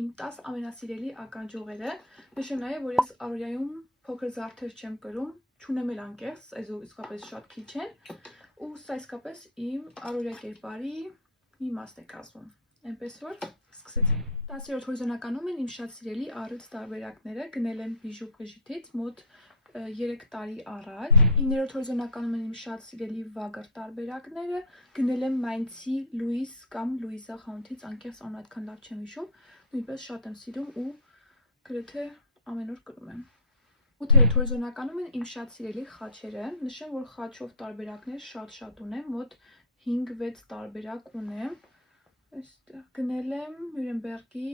իմ 10 ամենասիրելի ականջողերը։ Նշեմ նաև, որ ես առօրյայում փոքր զարդեր չեմ կրում, չունեմ էլ անկեղծ, այսօր իսկապես շատ քիչ են, ու սա իսկապես իմ առօրյա կերպարի մի մասն է կազմում։ Այնպես որ սկսեցինք։ 10-րդ հորիզոնականում են իմ շատ սիրելի առյուծ տարբերակները, գնել եմ Bijou Brigitte-ից մոտ 3 տարի առաջ։ 9-րդ հորիզոնականում են իմ շատ սիրելի վագր տարբերակները, գնել եմ Mainz-ի Louis կամ Louisa խանութից, անկեղծ անուն այդքան լավ չեմ հիշում, նույնպես շատ եմ սիրում ու գրեթե ամեն օր կրում եմ։ 8-րդ հորիզոնականում են իմ շատ սիրելի խաչերը, նշեմ, որ խաչով տարբերակներ շատ ունեմ, մոտ 5-6 տարբերակ ունեմ, այստեղ գնել եմ Nuremberg-ի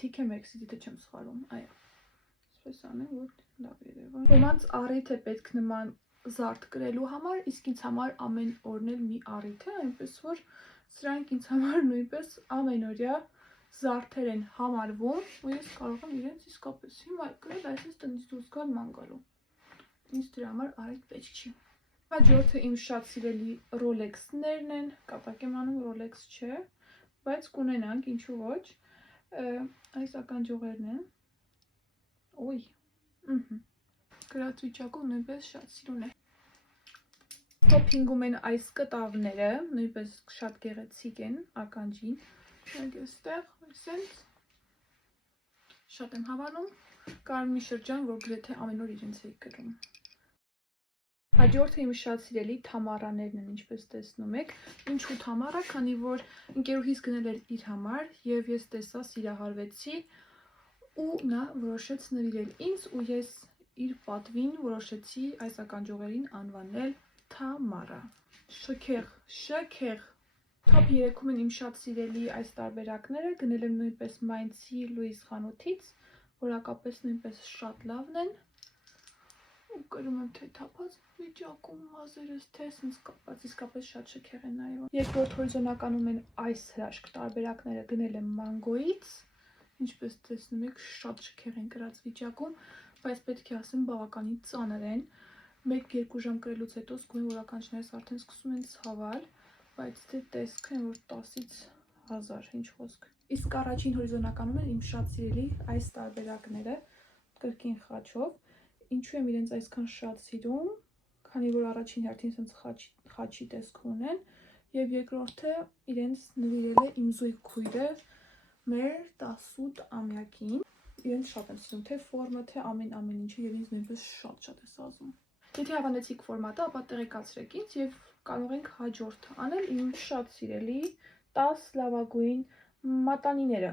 TK Maxx-ից, եթե չեմ սխալվում, այո, այսպես անեմ, որ լավ երևա։ Ոմանց առիթ է պետք նման զարդ կրելու համար, իսկ ինձ համար ամեն օրն էլ մի առիթ է, այնպես որ սրանք ինձ համար նույնպես ամենօրյա զարդեր են համարվում, ու ես կարող եմ իրենց իսկապես հիմա կրել, այսպես տնից դուրս գալ ման գալու։ Ինձ դրա համար առիթ պետք չի։ Հաջորդը իմ շատ սիրելի Rolex-ներն են, կատակ եմ անում, Rolex չէ, բայց կունենանք, ինչու ոչ, այս ականջողերն են, ոյ, գրած վիճակում նույնպես շատ սիրուն է։ Top 5-ում են այս կտավները, նույնպես շատ գեղեցիկ են ականջին, մենք այստեղ, այսենց, շատ եմ հավանում, կար մի շրջան, որ գրեթե ամեն օր իրենց էի կրում։ Հաջորդը իմ շատ սիրելի Թամառաներն են, ինչպես տեսնում եք, ինչու Թամառա, քանի որ ընկերուհիս գնել էր իր համար և ես տեսա, սիրահարվեցի ու նա որոշեց նվիրել ինձ ու ես իր պատվին որոշեցի այս ականջողերին անվանել Թամառա։ Շքեղ։ Top 3-ում են իմ շատ սիրելի այս տարբերակները, գնել եմ նույնպես Mainz-ի Louis խանութից, որակապես նույնպես շատ լավն են ու կրում եմ թե թափած վիճակում, մազերս թե սենց կապած, իսկապես շատ շքեղ են նաև։ Երկրորդ հորիզոնականում են այս հրաշք տարբերակները, գնել եմ Mango-ից, ինչպես տեսնում եք, շատ շքեղ են կրած վիճակում, բայց պետք է ասեմ բավականին ծանր են, 1-2 ժամ կրելուց հետո զգում եմ, որ ականջներս արդեն սկսում են ցավել, բայց դե տեսքը են, որ 10-ից 1000, ինչ խոսք։ Իսկ առաջին հորիզոնականում են իմ շատ սիրելի այս տարբերակները, կրկին խաչով, ինչու եմ իրենց այսքան շատ սիրում, քանի որ առաջին հերթին սենց խաչի տեսք ունեն, և երկրորդը իրենց նվիրել է իմ զույգ քույրը մեր 18-ամյակին, իրենց շատ եմ սիրում, թե ֆորմը, թե ամեն ինչը և ինձ նույնպես շատ է սազում։ Եթե հավանեցիք ֆորմատը, ապա տեղեկացրեք ինձ և կարող ենք հաջորդը անել իմ շատ սիրելի 10 լավագույն մատանիները։